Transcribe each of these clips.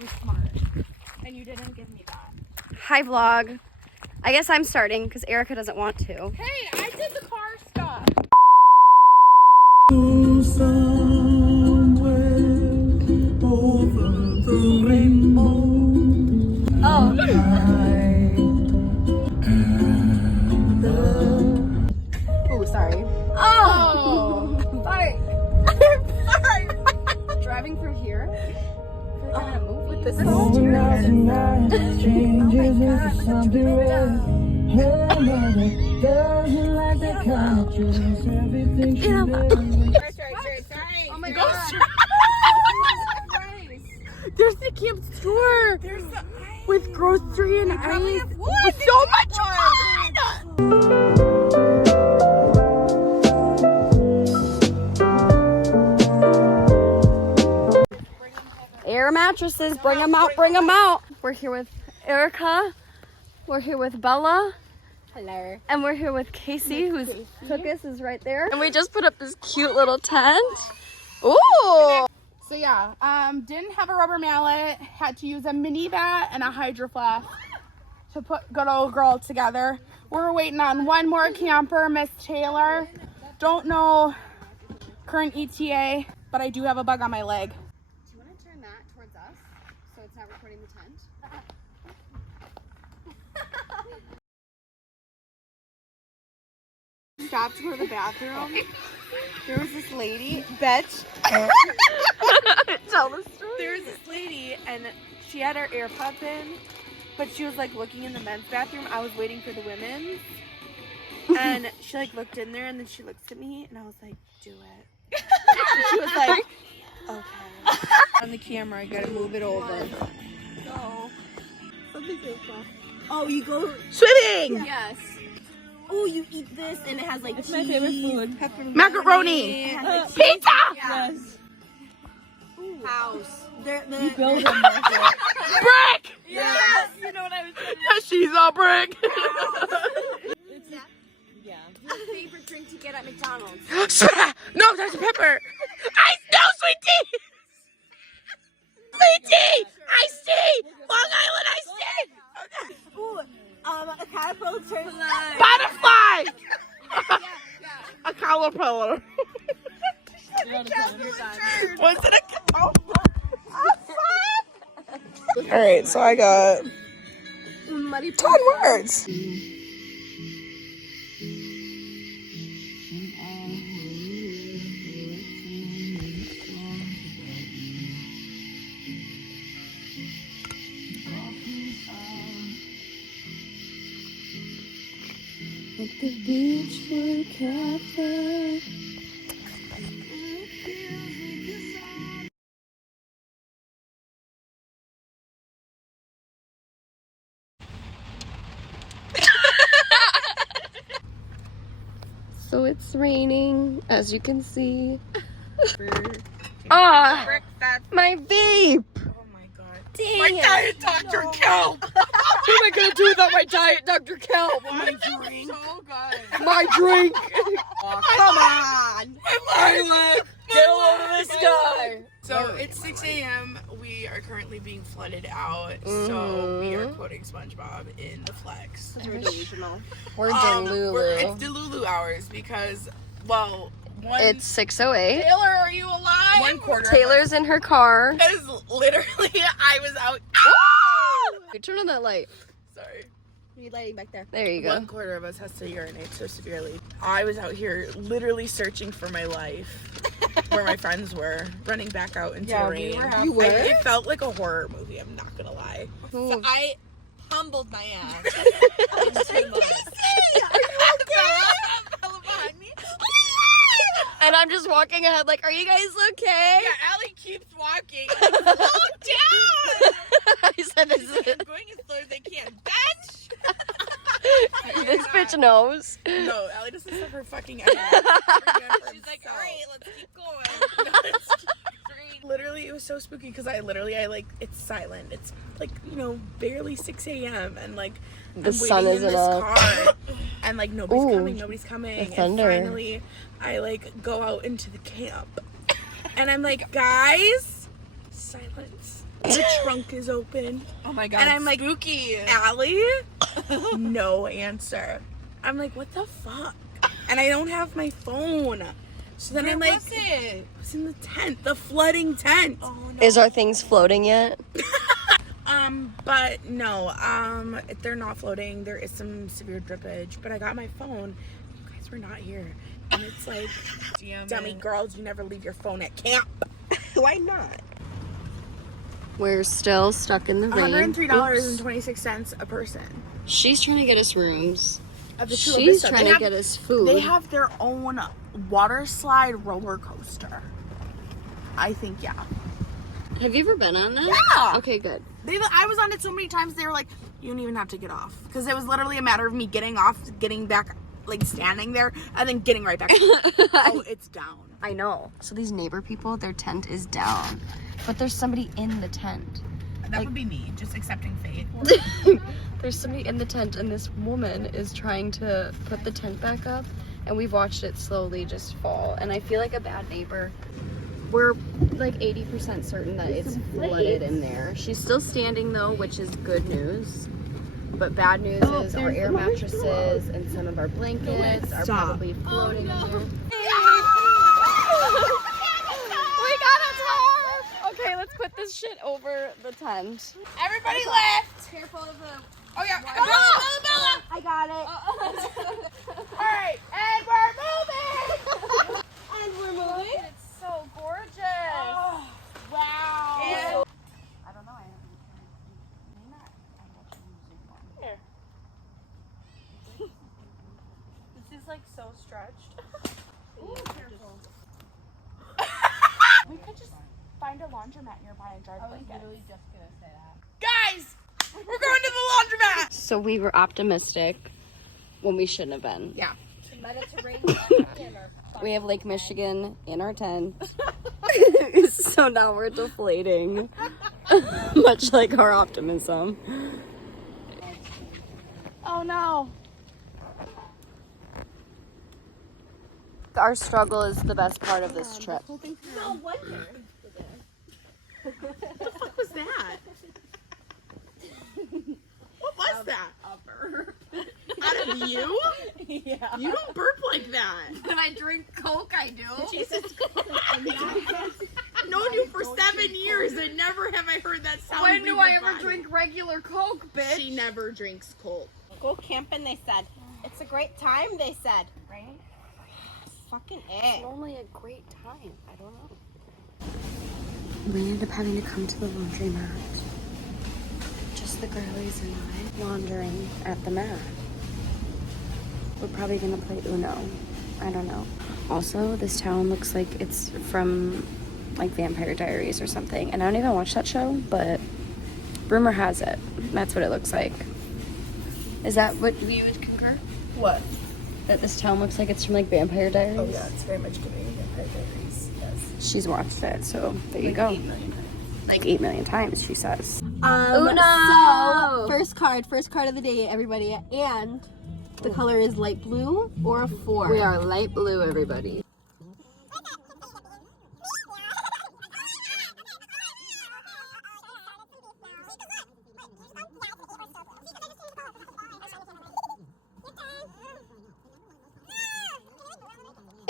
was smart. And you didn't give me that. Hi, vlog. I guess I'm starting because Erica doesn't want to. Hey, I did the car stuff. Oh. Oh, sorry. Oh. Sorry. Sorry. Driving through here. With this Oh my gosh. There's the camp store. There's the with grocery and ice. With so much fun. Air mattresses, bring them out, bring them out. We're here with Erica. We're here with Bella. Hello. And we're here with Casey, who's Cookus is right there. And we just put up this cute little tent. Ooh! So yeah, didn't have a rubber mallet. Had to use a mini bat and a hydro flask to put good old girl together. We're waiting on one more camper, Miss Taylor. Don't know current ETA, but I do have a bug on my leg. Do you want to turn that towards us so it's not recording the tent? Stopped to go to the bathroom. There was this lady, bitch. Tell the story. There was this lady, and she had her AirPods in, but she was like looking in the men's bathroom. I was waiting for the women's, and she like looked in there, and then she looks at me, and I was like, "Do it." And she was like, "Okay." On the camera, I gotta move it over. Go. Oh, you go swimming. Yes. Oh, you eat this and it has like It's my favorite food. pepperoni, Macaroni. Pizza. Yes. House. You build Brick. Yes. You know what I was saying? She's a brick. Yeah. Your favorite drink to get at McDonald's? No, there's pepper. No, sweet tea. Sweet tea. Iced tea. Long Island iced tea. Ooh, a caterpillar turns Butterfly. A caterpillar. What's it a caterpillar? Alright, so I got 10 words. at the beach for a cafe. So it's raining, as you can see. My vape! Oh my god. Dang My it. diet Dr. Kelp! What am I gonna do without my diet, Dr. Kelp? My drink. So good. My drink! Come on! My leg! Get a load of this guy! So it's 6 a.m. We are currently being flooded out. So we are quoting SpongeBob in the flex. We're It's Delulu. Delulu hours because, well, It's 6:08. Taylor, are you alive? 1/4. Taylor's in her car. Because literally, I was out. Wait, turn on that light. Sorry. Need lighting back there. There you go. 1/4 of us has to urinate so severely. I was out here literally searching for my life. Where my friends were, running back out into the rain. You were? It felt like a horror movie, I'm not gonna lie. So I humbled my ass. And I'm just walking ahead like, are you guys okay? Yeah, Allie keeps walking. Slow down! I said this is I'm going as slow as I can. Bitch! this bitch knows. No, Allie doesn't suffer fucking everyone. She's like, alright, let's keep going. Literally, it was so spooky because I it's silent. It's like, barely 6 a.m. and like, The I'm sun waiting isn't in this up. car and like nobody's coming. the And thunder. finally, I go out into the camp and I'm like, guys, silence. The trunk is open. Oh my god. And I'm like, spooky. Allie? No answer. I'm like, what the fuck? And I don't have my phone. So then I'm like, was it? it's in the tent, the flooding tent. Oh no. Is our things floating yet? But no, they're not floating. There is some severe drippage, but I got my phone. You guys were not here. And it's like, dummy girls, you never leave your phone at camp. Why not? We're still stuck in the rain. $103.26 a person. She's trying to get us rooms. Of the Chula She's Vista. trying to get us food. They have their own water slide roller coaster. I think, yeah. Have you ever been on that? Yeah. Okay, good. I was on it so many times, they were like, you don't even have to get off. Because it was literally a matter of me getting off, getting back, like standing there, and then getting right back. Oh, it's down. I know. So these neighbor people, their tent is down. But there's somebody in the tent. That would be me, just accepting fate. There's somebody in the tent, and this woman is trying to put the tent back up, and we've watched it slowly just fall. And I feel like a bad neighbor. We're like 80% certain that it's flooded in there. She's still standing though, which is good news. But bad news is our air mattresses and some of our blankets are probably floating in there. We got a tarp! Okay, let's put this shit over the tent. Everybody left! Careful of the. Oh yeah, Bella! I got it. Alright, and we're moving! And we're moving. It's so gorgeous! Oh, wow! Yeah. I don't know, This is like so stretched. We could just find a laundromat nearby and drive blankets. just gonna say that. Guys! We're going to the laundromat! So we were optimistic when we shouldn't have been. Yeah. Mediterranean. We have Lake Michigan in our tent. So now we're deflating. Much like our optimism. Oh no. Our struggle is the best part of this trip. No wonder. What the fuck was that? What was that? A burp. Out of you? Yeah. You don't burp like that. When I drink Coke, I do. Jesus Christ. I've known you for 7 years and never have I heard that sound. When leave do I your ever body. drink regular Coke, bitch? She never drinks Coke. Go camping, they said. It's a great time, they said. Right? Fucking A. Only a great time. I don't know. We ended up having to come to the laundromat. Just the girlies and I wandering at the mat. We're probably gonna play Uno. I don't know. Also, this town looks like it's from like Vampire Diaries or something. And I don't even watch that show, but rumor has it. That's what it looks like. Is that what you would concur? What? That this town looks like it's from like Vampire Diaries? Oh yeah, it's very much giving Vampire Diaries. Yes. She's watched it, so there you go. 8 million times. Like 8 million times, she says. Uno! So, first card of the day, everybody. And the color is light blue or a 4. We are light blue, everybody.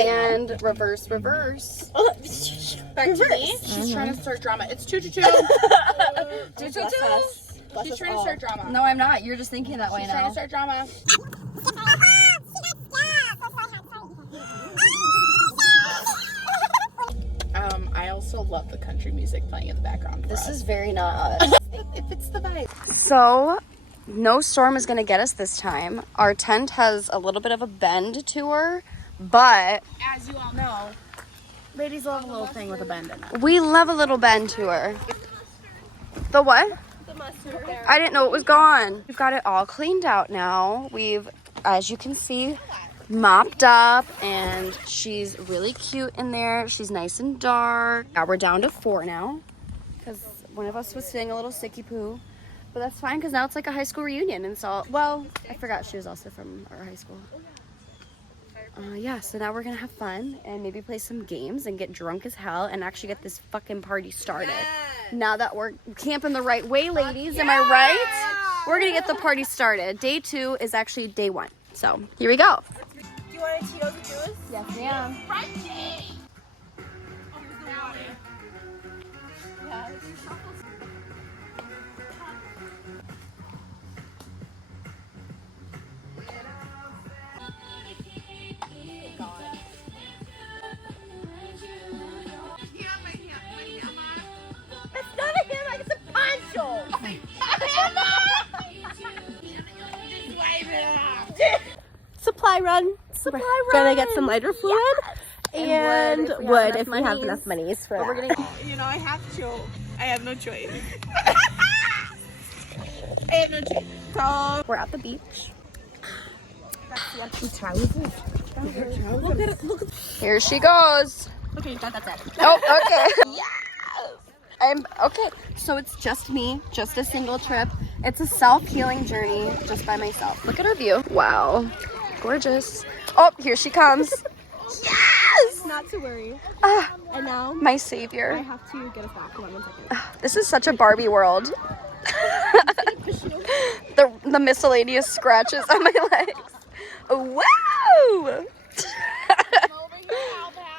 And reverse, reverse. Back to me. She's trying to start drama. It's 2-2. Bless us. Bless She's us trying to all. start drama. No, I'm not. You're just thinking that way She's trying now. to start drama. I also love the country music playing in the background. For This us. is very not us. It fits the vibe. So, no storm is going to get us this time. Our tent has a little bit of a bend to her, but As you all know, ladies love a little thing with a bend in it. we love a little bend to her. The what? I didn't know it was gone. We've got it all cleaned out now. We've, as you can see, mopped up, and she's really cute in there. She's nice and dark. Now we're down to 4 now because one of us was sitting a little sicky poo, but that's fine because now it's like a high school reunion. And so, well, I forgot she was also from our high school. yeah, so now we're gonna have fun and maybe play some games and get drunk as hell and actually get this fucking party started. Now that we're camping the right way, ladies, am I right? We're gonna get the party started. Day 2 is actually day 1. So here we go. Do you want a Cheetos and juice? Yes, ma'am. Crunchy! It's not a hammock, it's a poncho! Supply run. Gonna get some lighter fluid and wood if we have enough monies for that. You know, I have to. I have no choice. I have no choice. So We're at the beach. Here she goes. Okay, that's it. Oh, okay. I'm okay. So it's just me, just a single trip. It's a self-healing journey just by myself. Look at her view. Wow. Gorgeous. Oh, here she comes. Yes! Not to worry. And now My I savior. have to get us back. Hold on 1 second. This is such a Barbie world. the miscellaneous scratches on my legs. Wow!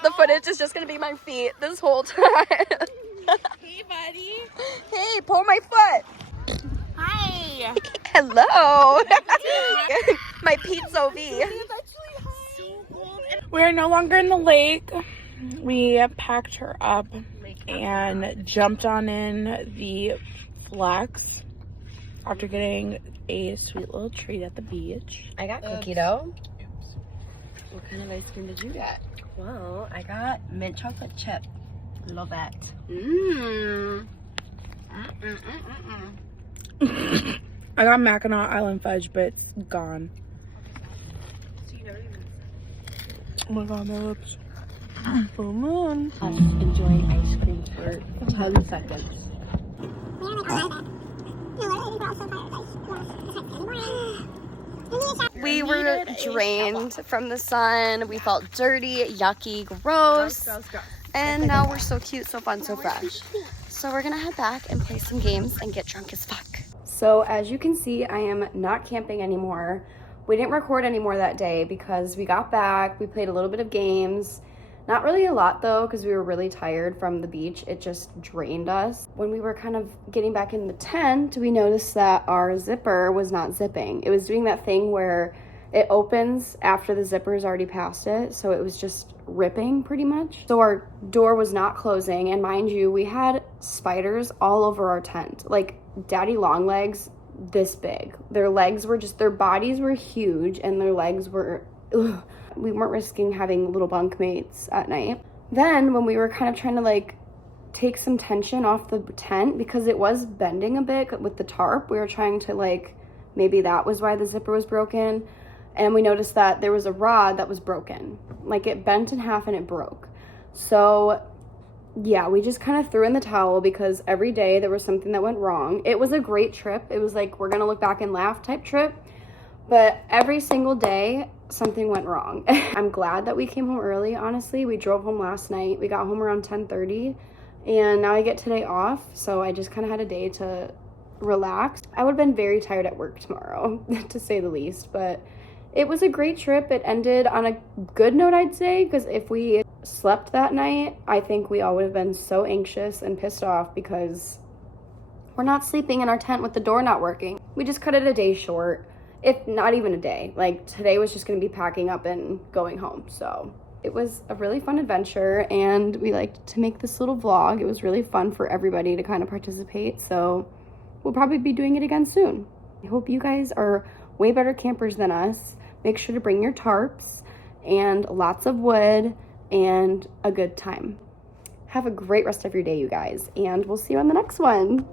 The footage is just gonna be my feet this whole time. hey, buddy. Hey, pull my foot. Hi. Hello. My pizza V. We're no longer in the lake. We packed her up and jumped on in the Flex after getting a sweet little treat at the beach. I got cookie dough. What kind of ice cream did you get? Well, I got mint chocolate chip. Love it. Mmm. I got Mackinac Island fudge, but it's gone. Oh my god, my lips. Enjoy ice cream for 10 seconds. We were drained from the sun. We felt dirty, yucky, gross. And now we're so cute, so fun, so fresh. So we're gonna head back and play some games and get drunk as fuck. So as you can see, I am not camping anymore. We didn't record anymore that day because we got back, we played a little bit of games. Not really a lot though, because we were really tired from the beach. It just drained us. When we were kind of getting back in the tent, we noticed that our zipper was not zipping. It was doing that thing where it opens after the zipper's already past it. So it was just ripping pretty much. So our door was not closing. And mind you, we had spiders all over our tent. Like daddy long legs this big. Their legs were just, their bodies were huge and their legs were, ugh. We weren't risking having little bunkmates at night. Then when we were kind of trying to like take some tension off the tent because it was bending a bit with the tarp, we were trying to like, maybe that was why the zipper was broken. And we noticed that there was a rod that was broken. Like it bent in half and it broke. So yeah, we just kind of threw in the towel because every day there was something that went wrong. It was a great trip. It was like, we're gonna look back and laugh type trip. But every single day, something went wrong. I'm glad that we came home early, honestly. We drove home last night. We got home around 10:30, and now I get today off, so I just kind of had a day to relax. I would have been very tired at work tomorrow, to say the least, but it was a great trip. It ended on a good note, I'd say, because if we slept that night, I think we all would have been so anxious and pissed off because we're not sleeping in our tent with the door not working. We just cut it a day short. If not even a day. Like today was just gonna be packing up and going home. So it was a really fun adventure and we liked to make this little vlog. It was really fun for everybody to kind of participate. So we'll probably be doing it again soon. I hope you guys are way better campers than us. Make sure to bring your tarps and lots of wood and a good time. Have a great rest of your day, you guys, and we'll see you on the next one.